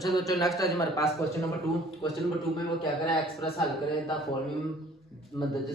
अच्छा बच्चों, नेक्स्ट आज हमारे पास क्वेश्चन नंबर 2। क्वेश्चन नंबर 2 में वो क्या करें, एक्सप्रेस हल करें द फॉलोइंग मतलब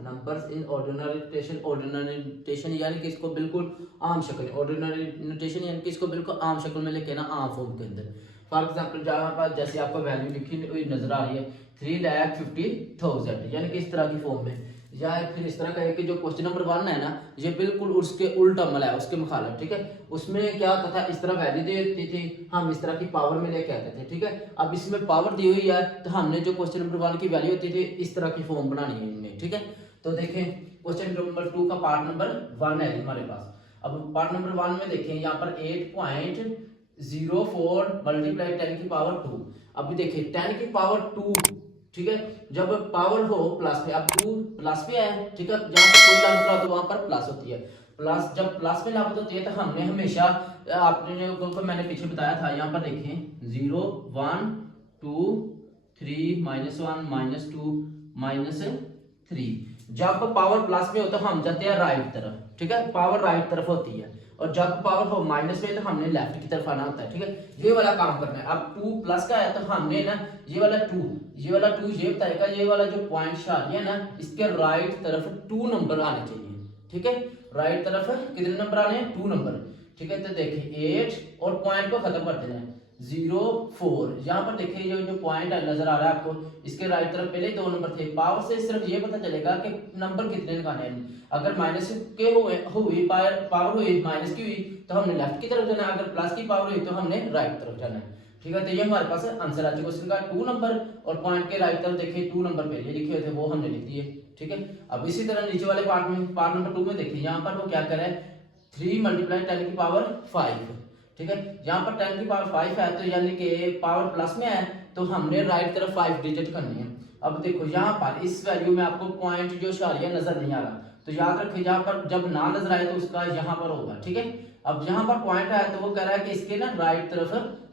numbers in ordinary notation. Ordinary notation यानी कि इसको बिल्कुल आम शक्ल, ऑर्डिनरी नोटेशन यानी कि इसको बिल्कुल आम शक्ल में लेके ना आम फॉर्म के अंदर। फॉर एग्जांपल जहाँ पर जैसे आपको वैल्यू लिखी हुई नजर आ रही है 3,50,000 यानी कि इस तरह की फॉर्म में, या फिर इस तरह का है कि जो क्वेश्चन नंबर 1 है ना, ये बिल्कुल उसके उल्टा अमल है, उसके मुखालिफ। ठीक है, उसमें क्या होता था, इस तरह वैल्यू दे देती थी, हम इस तरह की पावर में लेके आते थे। ठीक है, अब इसमें पावर दी हुई है तो हमने जो क्वेश्चन नंबर 1 की वैल्यू होती थी इस तरह की फॉर्म बनानी है इनमें। ठीक है, तो देखें क्वेश्चन नंबर 2 का पार्ट नंबर 1 है हमारे पास। अब पार्ट नंबर 1 में देखें यहाँ पर 8.04 मल्टीप्लाई 10 की पावर 2। अभी देखिए 10 की पावर 2, ठीक है, जब पावर हो प्लस पे, अब 2 प्लस पे है। ठीक है, जहां पर कोई लाभ हो तो वहां पर प्लस होती है। प्लस जब प्लस में लाभ होती है तो हमने हमेशा आपने को मैंने पीछे बताया था, यहाँ पर देखें 0 1 2 3 -1 -2 -3। जब पावर प्लस में हो तो हम जाते हैं राइट तरफ। ठीक है, पावर राइट तरफ होती है, और जब पावर हो माइनस में तो हमने लेफ्ट की तरफ आना होता है। ठीक है, ये वाला काम करना है। अब 2 प्लस का है तो हमने ना ये वाला 2 ये बताएगा ये वाला जो पॉइंट शादी है ना, इसके राइट तरफ 2 नंबर आने चाहिए। ठीक है, राइट तरफ कितने नंबर आने हैं, 2 नंबर। ठीक है, तो देखिए 8 और पॉइंट को खत्म कर देना है 0 4। यहाँ पर देखिए जो पॉइंट नजर आ रहा है आपको, इसके राइट तरफ पहले 2 नंबर थे। पावर से सिर्फ ये पता चलेगा कि नंबर कितने निकालने हैं। अगर माइनस के हुई पावर हुई माइनस की हुई तो हमने लेफ्ट की तरफ जाना है, अगर प्लस की पावर हुई तो हमने राइट तरफ जाना है। ठीक है, तो ये हमारे पास आंसर आ चुका क्वेश्चन का 2 नंबर, और पॉइंट के राइट तरफ देखिए 2 नंबर पहले लिखे हुए थे वो हमने लिख दिए। ठीक है, अब इसी तरह नीचे वाले पार्ट में, पार्ट नंबर 2 में देखिए यहाँ पर वो क्या करे 3 मल्टीप्लाई 10 की पावर 5। ठीक है, यहाँ पर 10 की पावर 5 है तो यानी कि पावर प्लस में है तो हमने राइट तरफ 5 डिजिट करनी है। अब देखो यहाँ पर इस वैल्यू में आपको पॉइंट जो इशारिया नजर नहीं आ रहा, तो याद रखिए यहाँ पर जब ना नजर आए तो उसका यहाँ पर होगा। ठीक है, अब यहाँ पर पॉइंट है तो वो कह रहा है कि इसके ना राइट तरफ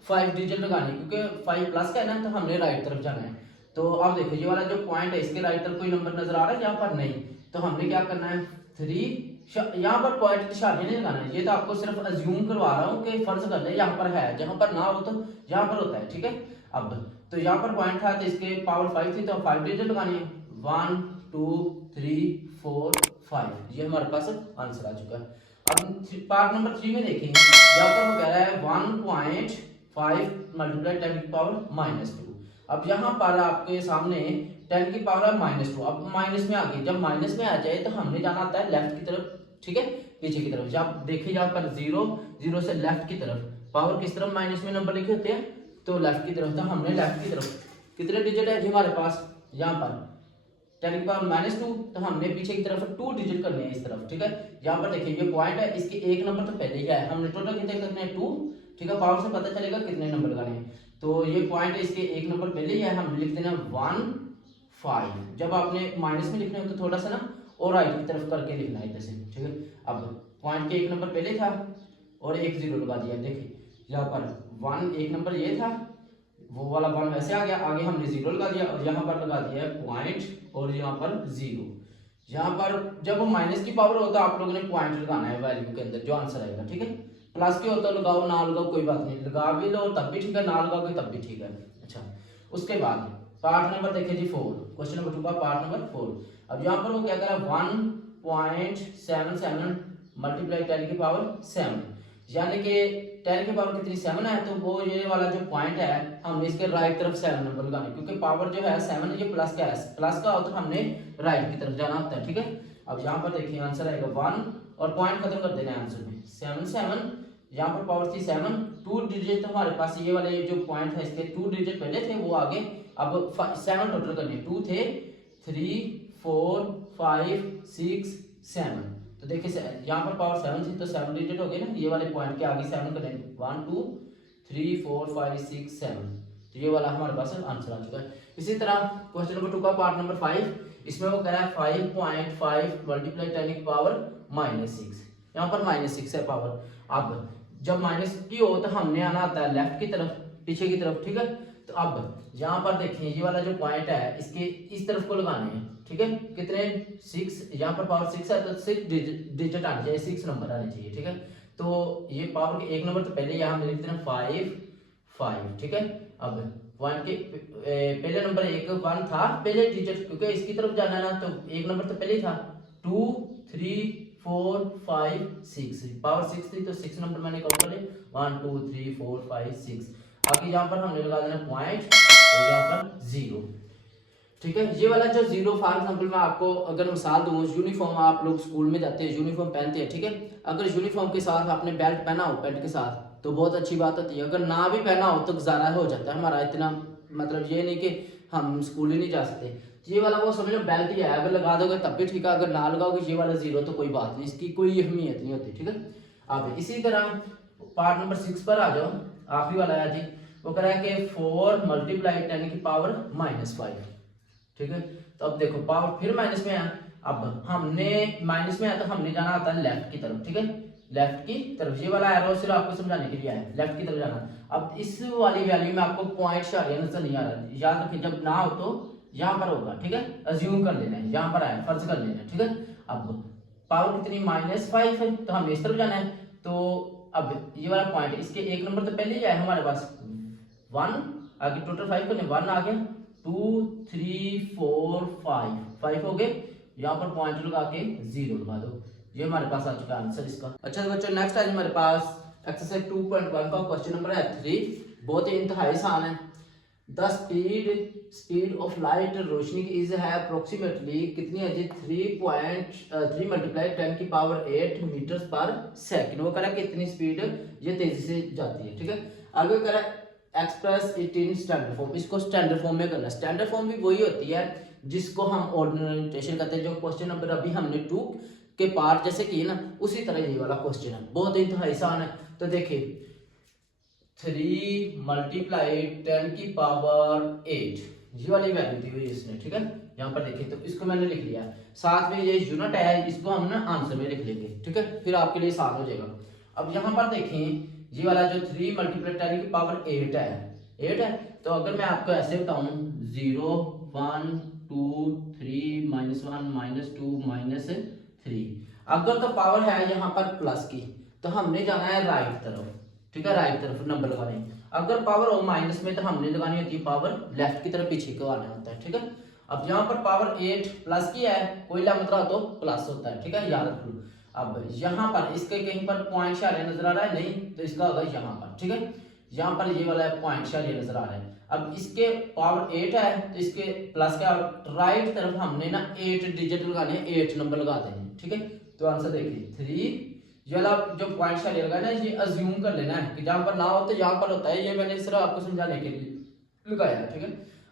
5 डिजिट लगानी, क्योंकि 5 प्लस का है ना तो हमने राइट तरफ जाना है। तो अब देखो ये वाला जो पॉइंट है इसके राइट तरफ कोई नंबर नजर आ रहा है, यहाँ पर नहीं, तो हमने क्या करना है 3। यहाँ पर पॉइंट निशान नहीं लगाना है, ये तो आपको सिर्फ अज्यूम करवा रहा हूँ कि फर्ज कर ले यहाँ पर है, जहां पर ना हो तो यहाँ पर होता है। ठीक है, अब तो यहाँ पर पॉइंट था तो इसके पावर 5 थी तो 5 डिजिट लगानी है 1 2 3 4 5। ये हमारे पास आंसर आ चुका है। अब पार्ट नंबर 3 में देखेंगे, यहाँ पर वो कह रहा है 1.5 मल्टीप्लाई 10 की पावर -2। अब यहाँ पर आपके सामने 10 की पावर है -2, अब माइनस में आ गई, जब माइनस में आ जाए तो हमने जाना आता है लेफ्ट की तरफ। ठीक है, पीछे की तरफ जब देखिए यहाँ पर 0 0 से लेफ्ट की तरफ, पावर किस तरफ माइनस में नंबर लिखे होते हैं तो लेफ्ट की तरफ, तो हमने लेफ्ट की तरफ कितने डिजिट है जी हमारे पास, यहाँ पर 10 की पावर -2 तो हमने पीछे की तरफ 2 डिजिट करने हैं इस तरफ। ठीक है, यहाँ पर देखिए ये पॉइंट है, इसके एक नंबर तो पहले ही है, हमने टोटल कितने करने हैं 2। ठीक है, पावर से पता चलेगा कितने नंबर लगाने हैं, तो ये पॉइंट है इसके एक नंबर पहले ही है, हम लिख देना 1 5। जब आपने माइनस में लिखना हो तो थोड़ा सा ना और राइट की तरफ करके लिखना है जैसे। ठीक है, अब पॉइंट के एक नंबर पहले था और एक 0 लगा दिया, देखिए यहाँ पर 1 एक नंबर ये था, वो वाला 1 वैसे आ गया, आगे हमने 0 लगा दिया और यहाँ पर लगा दिया है पॉइंट और यहाँ पर 0। यहाँ पर जब माइनस की पावर होता है आप लोगों ने पॉइंट लगाना है वैल्यू के अंदर जो आंसर आएगा। ठीक है, प्लस के होता लगाओ ना लगाओ कोई बात नहीं, लगा भी लो तब भी ठीक है, ना लगाओगे तब भी ठीक है। अच्छा, उसके बाद पार्ट नंबर देखिए जी 4, क्वेश्चन नंबर 2 का पार्ट नंबर 4। अब यहाँ पर वो क्या कर रहा है 1.77 मल्टीप्लाई 10 की पावर 7, यानी कि 10 की पावर कितनी 7 है, तो वो ये वाला जो पॉइंट है हमने इसके राइट तरफ 7 नंबर लगाने, क्योंकि पावर जो है 7 ये प्लस का है, प्लस का हो तो हमने राइट की तरफ जाना होता है। ठीक है, अब यहाँ पर देखिए आंसर आएगा 1 और पॉइंट खत्म कर देना है आंसर में 7 7। यहाँ पर पावर थी 7, 2 डिजिट तो हमारे पास ये वाले जो पॉइंट है इसके 2 डिजिट पहले थे वो आगे, अब 7 टोटल करने 2 थे 3 4 5 6 7। तो देखिए यहाँ पर पावर 7 थी तो 7 डिजिट हो गए ना, ये वाले पॉइंट के आगे 7 करेंगे 1 2 3 4 5 6 7, तो ये वाला हमारे पास आंसर आ चुका है। इसी तरह क्वेश्चन नंबर 2 का पार्ट नंबर 5, इसमें वो कह रहा है 5.5 मल्टीप्लाई 10 की पावर -6, यहाँ पर -6 है पावर। अब जब माइनस की हो तो हमने आना आता है लेफ्ट की तरफ, पीछे की तरफ। ठीक है, तो अब यहाँ पर देखिए ये वाला जो पॉइंट है इसके इस तरफ को लगाने हैं। ठीक है, कितने 6, यहाँ पर पावर 6 है तो 6 डिजिट आने चाहिए, 6 नंबर आने चाहिए। ठीक है, तो ये पावर के एक नंबर तो पहले यहाँ लिख देना 5 5, ठीक है। अब 1 के पहले नंबर एक 1 था पहले डिजिट, क्योंकि इसकी तरफ जाना ना, तो एक नंबर तो पहले ही था। 2 3 4 5 6, पावर 6 थी तो 6 नंबर मैंने काउंट कर लिए, 1 2 3 4 5 6। आगे यहाँ पर हमने लगा देना पॉइंट और यहाँ पर 0, ठीक है। ये वाला जो 0, फॉर एग्जाम्पल मैं आपको अगर मिसाल दूँ, यूनिफॉर्म आप लोग स्कूल में जाते हैं, यूनिफॉर्म पहनते हैं, ठीक है। अगर यूनिफॉर्म के साथ आपने बेल्ट पहना हो पैंट के साथ तो बहुत अच्छी बात होती है, अगर ना भी पहना हो तो गुजारा हो जाता है हमारा, इतना मतलब ये नहीं कि हम स्कूल ही नहीं जा सकते। ये वाला वो समझ लो बेल्ट ही है, अगर लगा दोगे तब भी ठीक है, अगर ना लगाओगे ये वाला 0 तो कोई बात नहीं, इसकी कोई अहमियत नहीं होती, ठीक है। अब इसी तरह पार्ट नंबर 6 पर आ जाओ, आखिरी वाला है जी। वो कह रहा है कि 4 × 10 की पावर -5, ठीक है। तो अब देखो पावर फिर माइनस में है, अब हमने माइनस में है तो हमने जाना होता है लेफ्ट की तरफ, ठीक है, लेफ्ट की तरफ। ये वाला एरो सिर्फ आपको समझाने के लिए है, लेफ्ट की तरफ जाना। अब इस वाली वैल्यू में आपको पॉइंट शारिया नजर नहीं आ रहा, याद रखिए जब ना हो तो यहाँ पर होगा, ठीक है, अज्यूम कर लेना है, यहाँ पर आया फर्ज कर लेना है, ठीक है। अब पावर कितनी -5 है तो हमें इस तरफ जाना है, तो अब ये वाला पॉइंट इसके एक नंबर तो पहले ही है हमारे पास 1, आगे टोटल 5 करने, 1 आ गया, 2 3 4 5 हो गए, यहाँ पर पॉइंट लगा के 0 लगा दो, ये हमारे पास आ चुका है आंसर इसका। अच्छा तो बच्चों नेक्स्ट आज हमारे पास एक्सरसाइज 2.1 का क्वेश्चन नंबर है 3, बहुत ही इंतहाई आसान है। द स्पीड ऑफ लाइट, रोशनी की इज है अप्रोक्सीमेटली कितनी है जी, 3 × 10 की पावर 8 मीटर पर सेकंड। वो कह रहा है कि इतनी स्पीड ये तेजी से जाती है, ठीक है। आगे कह रहा है express it in standard form, इसको स्टैंडर्ड फॉर्म में करना है। स्टैंडर्ड फॉर्म भी वही होती है जिसको हम ऑर्डिनरी नोटेशन कहते हैं, जो क्वेश्चन नंबर अभी हमने 2 के पार्ट जैसे किए ना, उसी तरह ये वाला क्वेश्चन है, बहुत ही आसान है। तो देखिए 3 × 10 की पावर 8, ये वाली वैल्यू दी हुई है इसने, ठीक है। यहाँ पर देखिए तो इसको मैंने लिख लिया, साथ में ये यूनिट है, इसको हम ना आंसर में लिख लेंगे, ठीक है, फिर आपके लिए आसान हो जाएगा। अब यहाँ पर देखें ये वाला जो 3 × 10 की पावर 8 है, तो अगर मैं आपको ऐसे बताऊं 0 1 2 3 -1 -2 -3, अगर तो पावर है यहाँ पर प्लस की तो हमने जाना है राइट तरफ, ठीक है, राइट तरफ नंबर लगाने। अगर पावर हो माइनस में तो हमने लगानी होती है पावर लेफ्ट की तरफ, पीछे को आना होता है, ठीक है। अब यहाँ पर पावर 8 प्लस की है, कोई लामत रहा तो प्लस होता है, ठीक है, याद रख लो। अब यहाँ पर इसके कहीं पर पॉइंट शारिया नजर आ रहा है, नहीं तो इसका होगा यहाँ पर, ठीक है, यहाँ पर ये वाला पॉइंट शारिया नजर आ रहा है। अब इसके पावर 8 है तो इसके प्लस का राइट तरफ हमने ना 8 डिजिट लगाने, 8 नंबर लगा देंगे, ठीक है। तो आंसर देखिए 3, ये वाला जो पॉइंट शारिया लगाना है ये अज्यूम कर लेना है कि जहाँ पर ना हो तो यहाँ पर होता है, ये मैंने सिर्फ आपको समझाने के लिए लगाया, ठीक है।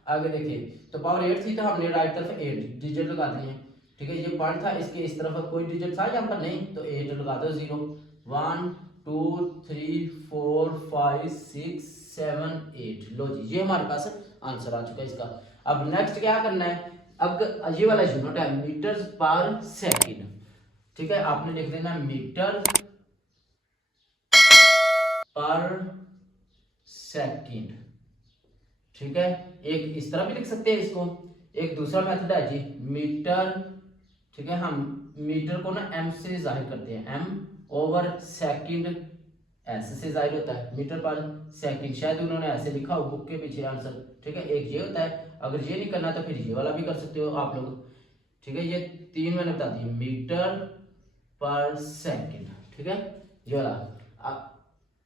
आगे देखिए तो पावर 8 थी तो हमने राइट तरफ 8 डिजिट लगा दिए, ठीक है। ये पॉइंट था, इसके इस तरफ कोई डिजिट था यहाँ पर, नहीं तो 8 लगा दो, 0 1 2 3 4 5 6 7 8, लो जी ये हमारे पास आंसर आ चुका है इसका। अब नेक्स्ट क्या करना है, अब ये वाला यूनिट है मीटर पर सेकंड, ठीक है, आपने लिख देना मीटर पर सेकंड, ठीक है। एक इस तरह भी लिख सकते हैं इसको, एक दूसरा मेथड है जी मीटर, ठीक है, हम मीटर को ना m से जाहिर करते हैं, m/सेकंड ऐसे से जाहिर होता है, मीटर पर सेकंड, शायद उन्होंने ऐसे लिखा हो बुक के पीछे आंसर, ठीक है। एक ये होता है, अगर ये नहीं करना तो फिर ये वाला भी कर सकते हो आप लोग, ठीक है। ये 3 मैंने बता दिए, मीटर पर सेकंड, ठीक है, ये वाला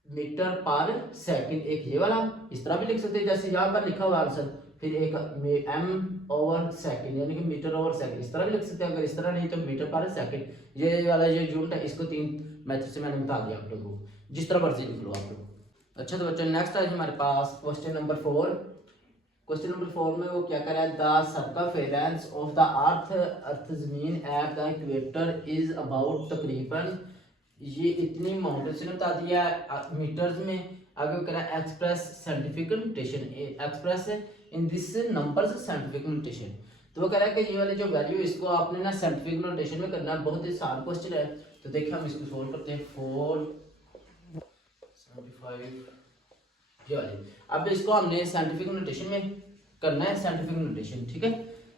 मीटर पर सेकंड, एक ये वाला इस तरह भी लिख सकते हैं जैसे यहाँ पर लिखा हुआ आंसर, फिर एक m/सेकंड यानी कि मीटर/सेकंड, इस तरह भी लिख सकते हैं, अगर इस तरह नहीं तो मीटर पर सेकंड। ये वाला जो यूनिट है इसको 3 मेथड से मैंने बता दिया आप लोगों को, जिस तरह मर्जी लिख लो आप लोग। अच्छा तो बच्चों नेक्स्ट है हमारे पास क्वेश्चन नंबर 4। क्वेश्चन नंबर 4 में वो क्या कर रहा है, the circumference of the earth जमीन at the equator is about, तकरीबन ये इतनी माउंटेन से बता दिया मीटर्स में। आगे कह रहा है express scientific notation, express in this numbers scientific notation. तो वो कह रहा है कि ये वाली जो वैल्यू इसको आपने ना साइंटिफिक नोटेशन में करना है, बहुत ही आसान क्वेश्चन है। तो देखिए हम इसको सोल्व करते हैं, 475 ये वाली। अब इसको हमने साइंटिफिक नोटेशन में करना है, साइंटिफिक नोटेशन, ठीक है,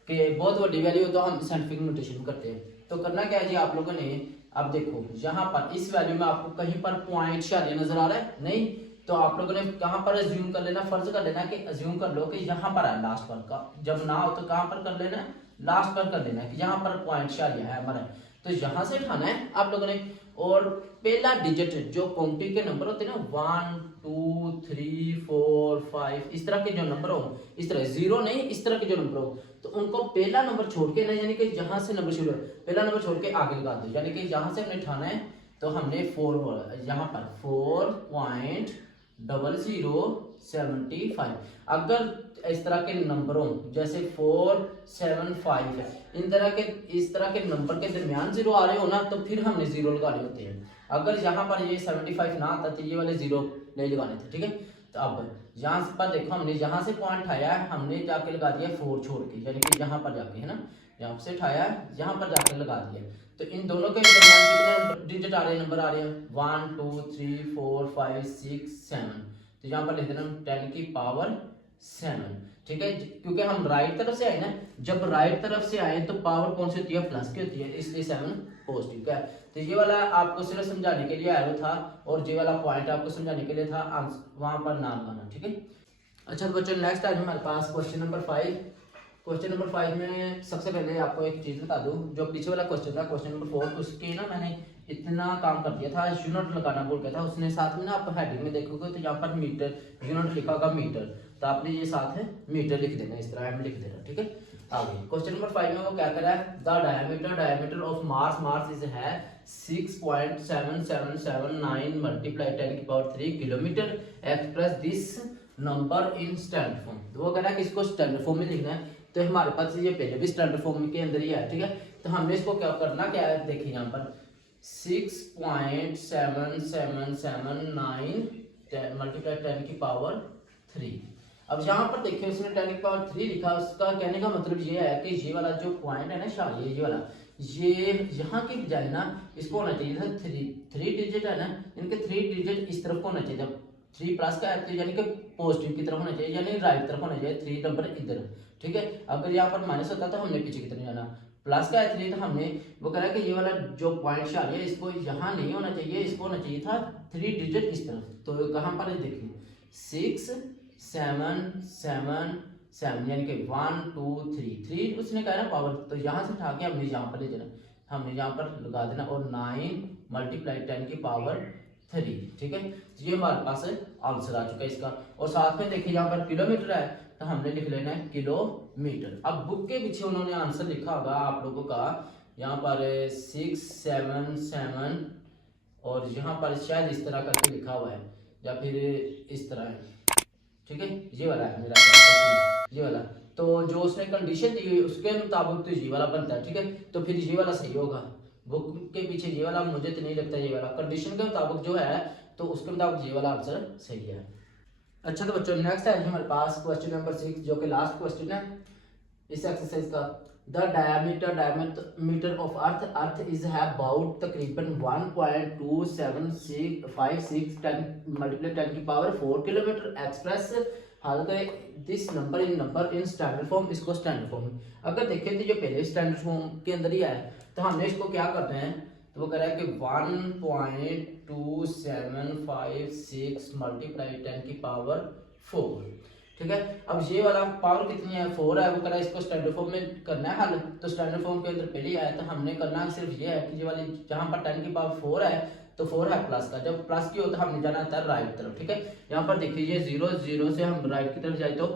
कि बहुत बड़ी वैल्यू हो तो हम साइंटिफिक नोटेशन में करते हैं। तो करना क्या है जी आप लोगों ने, अब देखो यहाँ पर इस वैल्यू में आपको कहीं पर पॉइंट शारिया नजर आ रहा है, नहीं तो आप लोगों ने कहाँ पर अज्यूम कर लेना, फर्ज कर लेना कि अज्यूम कर लो कि यहाँ पर है लास्ट पर का, जब ना हो तो कहाँ पर कर लेना, लास्ट पर कर लेना कि यहाँ पर पॉइंट शालिया है हमारा, तो यहाँ से उठाना है आप लोगों ने। और पहला डिजिट जो काउंटी के नंबर होते हैं ना 1 2 3 4 5 इस तरह के जो नंबर हो, इस तरह जीरो नहीं, इस तरह के जो नंबर हो, तो उनको पहला नंबर छोड़ के ना, यानी कि जहां से नंबर शुरू हो पहला नंबर छोड़ के आगे लगा दो, यानी कि यहां से हमने उठाना है तो हमने 4 यहाँ पर 4.0075। अगर इस तरह के नंबरों जैसे 4 7 5 है, इस तरह के नंबर के दरमियान जीरो आ रहे हो ना, तो फिर हमने जीरो लगाने होते हैं। अगर यहाँ पर ये 75 ना आता तो ये वाले जीरो नहीं लगाने थे, ठीक है। तो अब यहाँ पर देखो हमने यहाँ से पॉइंट आया है, हमने जाके लगा दिया 4 छोड़ के, यानी कि यहाँ पर जाके है ना, यहाँ से उठाया यहाँ पर जाकर लगा दिया। तो इन दोनों के दरमियान कितने डिजिट आ रहे हैं, नंबर आ रहे हैं 1 2 3 4 5 6 7। तो यहाँ पर लिख देना 10 की पावर 7, ठीक है। क्योंकि हम राइट तरफ से आए ना, जब राइट तरफ से आए तो पावर कौन सी होती है, प्लस की होती है, इसलिए 7 पॉजिटिव है। तो ये वाला आपको सिर्फ समझाने के लिए आया था, और ये वाला पॉइंट आपको समझाने के लिए था, वहां पर ना लगाना, ठीक है। अच्छा तो बच्चों नेक्स्ट आज हमारे पास क्वेश्चन नंबर 5। क्वेश्चन नंबर 5 में सबसे पहले आपको एक चीज बता दूं, जो पीछे वाला क्वेश्चन था क्वेश्चन नंबर 4, उसके ना मैंने इतना काम कर दिया था, यूनिट लगाना भूल गया था। उसने साथ में ना आप हेडिंग में देखोगे तो यहाँ पर मीटर यूनिट लिखा होगा मीटर, तो आपने ये साथ है मीटर लिख देना, इस तरह एम लिख देना, ठीक है। आगे क्वेश्चन नंबर 5 में वो क्या कर रहा है, the diameter of Mars is है 6.7779 मल्टीप्लाई 10 की power 3 kilometre, express this number in standard form. तो वो कह रहा है कि इसको स्टैंडर्ड फॉर्म में लिखना है, तो हमारे पास ये पहले भी स्टैंडर्ड फॉर्म के अंदर ही है, ठीक है। तो हमने इसको क्या करना, क्या है देखिए यहाँ पर 6.7779 मल्टीप्लाई 10 की पावर 3। अब यहाँ पर देखिए उसने 10 की पावर 3 लिखा, उसका कहने का मतलब ये है कि ये वाला जो पॉइंट है ना शायद ये वाला, ये यहाँ की बजाय ना इसको होना चाहिए था 3 डिजिट है ना, इनके 3 डिजिट इस तरफ होना चाहिए, 3 प्लस का है तो यानी कि पॉजिटिव की तरफ होना चाहिए, यानी राइट तरफ होना चाहिए 3 नंबर इधर, ठीक है। अगर यहाँ पर माइनस होता तो हमने पीछे की तरफ जाना, प्लस का है 3 तो हमने वो कह रहा है कि ये वाला जो पॉइंट आ रही है इसको यहाँ नहीं होना चाहिए, इसको होना चाहिए था 3 डिजिट इस तरफ। तो कहाँ पर है देखिए 6 7 7 7 यानी कि 1 2 3 उसने कहा ना पावर, तो यहाँ से उठा के हमने यहाँ पर ले जाना, हमने यहाँ पर लगा देना, और 9 मल्टीप्लाई 10 की पावर 3, ठीक है। ये हमारे पास आंसर आ चुका है इसका। और साथ में देखिए यहाँ पर किलोमीटर है, तो हमने लिख लेना है किलोमीटर। अब बुक के पीछे उन्होंने आंसर लिखा होगा आप लोगों का, यहाँ पर 677 और यहाँ पर शायद इस तरह करके लिखा हुआ है, या फिर इस तरह है, ठीक है। ये वाला है मेरा, ये वाला। तो जो उसने कंडीशन दी हुई उसके मुताबिक तो ये वाला बनता है, ठीक है। तो फिर ये वाला सही होगा, बुक के पीछे ये वाला मुझे तो नहीं लगता, ये वाला कंडीशन के मुताबिक जो है तो उसके मुताबिक ये वाला आंसर सही है। अच्छा तो बच्चों नेक्स्ट है हमारे पास क्वेश्चन नंबर 6, जो कि लास्ट क्वेश्चन है इस एक्सरसाइज का। The diameter of earth is है अबाउट तकरीबन 1.2756 मल्टीप्लाई 10 की पावर 4 किलोमीटर, एक्सप्रेस हल करें this number in standard form, इसको स्टैंडर्ड फॉर्म में। अगर देखें तो जो पहले स्टैंडर्ड फॉर्म के अंदर ही है, तो हमने इसको क्या करना है, तो वो कह रहा है कि 1.2756 मल्टीप्लाई 10 की पावर 4, ठीक है। अब ये वाला पावर कितनी है 4 है, वो कह रहा है इसको स्टैंडर्ड फॉर्म में करना है हल। तो स्टैंडर्ड फॉर्म के अंदर पहले ही आया, तो हमने करना सिर्फ ये है कि ये वाली जहाँ पर 10 की पावर 4 है तो 4 है प्लस का, जब प्लस की हो तो हमने जाना था राइट तरफ, ठीक है। यहाँ पर देखिए ये 0 0 से हम राइट की तरफ जाए तो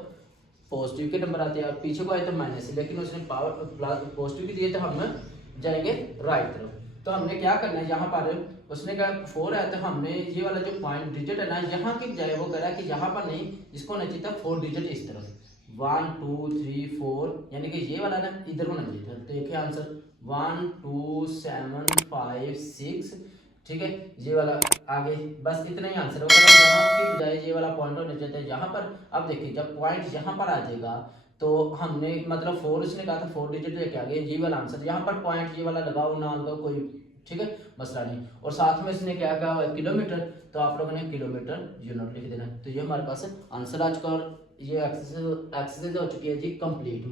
पॉजिटिव के नंबर आते हैं, और पीछे को आए तो माइनस, लेकिन उसने पावर पॉजिटिव की दिए तो हम जाएंगे राइट तरफ। तो हमने क्या करना है, यहाँ पर उसने कहा 4 है, तो हमने ये वाला जो पॉइंट डिजिट है ना यहाँ की बजाय वो कह रहा है कि यहाँ पर नहीं, इसको होना चाहिए था 4 डिजिट इस तरफ, 1 2 3 4, यानी कि ये वाला ना इधर होना चाहिए था। तो देखिए आंसर 1 2 7 5 6, ठीक है। ये वाला आगे बस इतना ही आंसर होगा, यहाँ की बजाय ये वाला पॉइंट होना चाहिए था यहाँ पर। अब देखिए जब पॉइंट यहाँ पर आ जाएगा तो हमने मतलब 4 इसने कहा था 4 डिजिट लेके आ गए, ये वाला आंसर। यहाँ पर पॉइंट ये वाला लगाओ ना लगाओ कोई, ठीक है, मसला नहीं। और साथ में इसने क्या कहा है किलोमीटर, तो आप लोगों ने किलोमीटर यूनिट लिख देना। तो ये हमारे पास आंसर आज का, और ये एक्सरसाइज हो चुकी है जी कंप्लीट।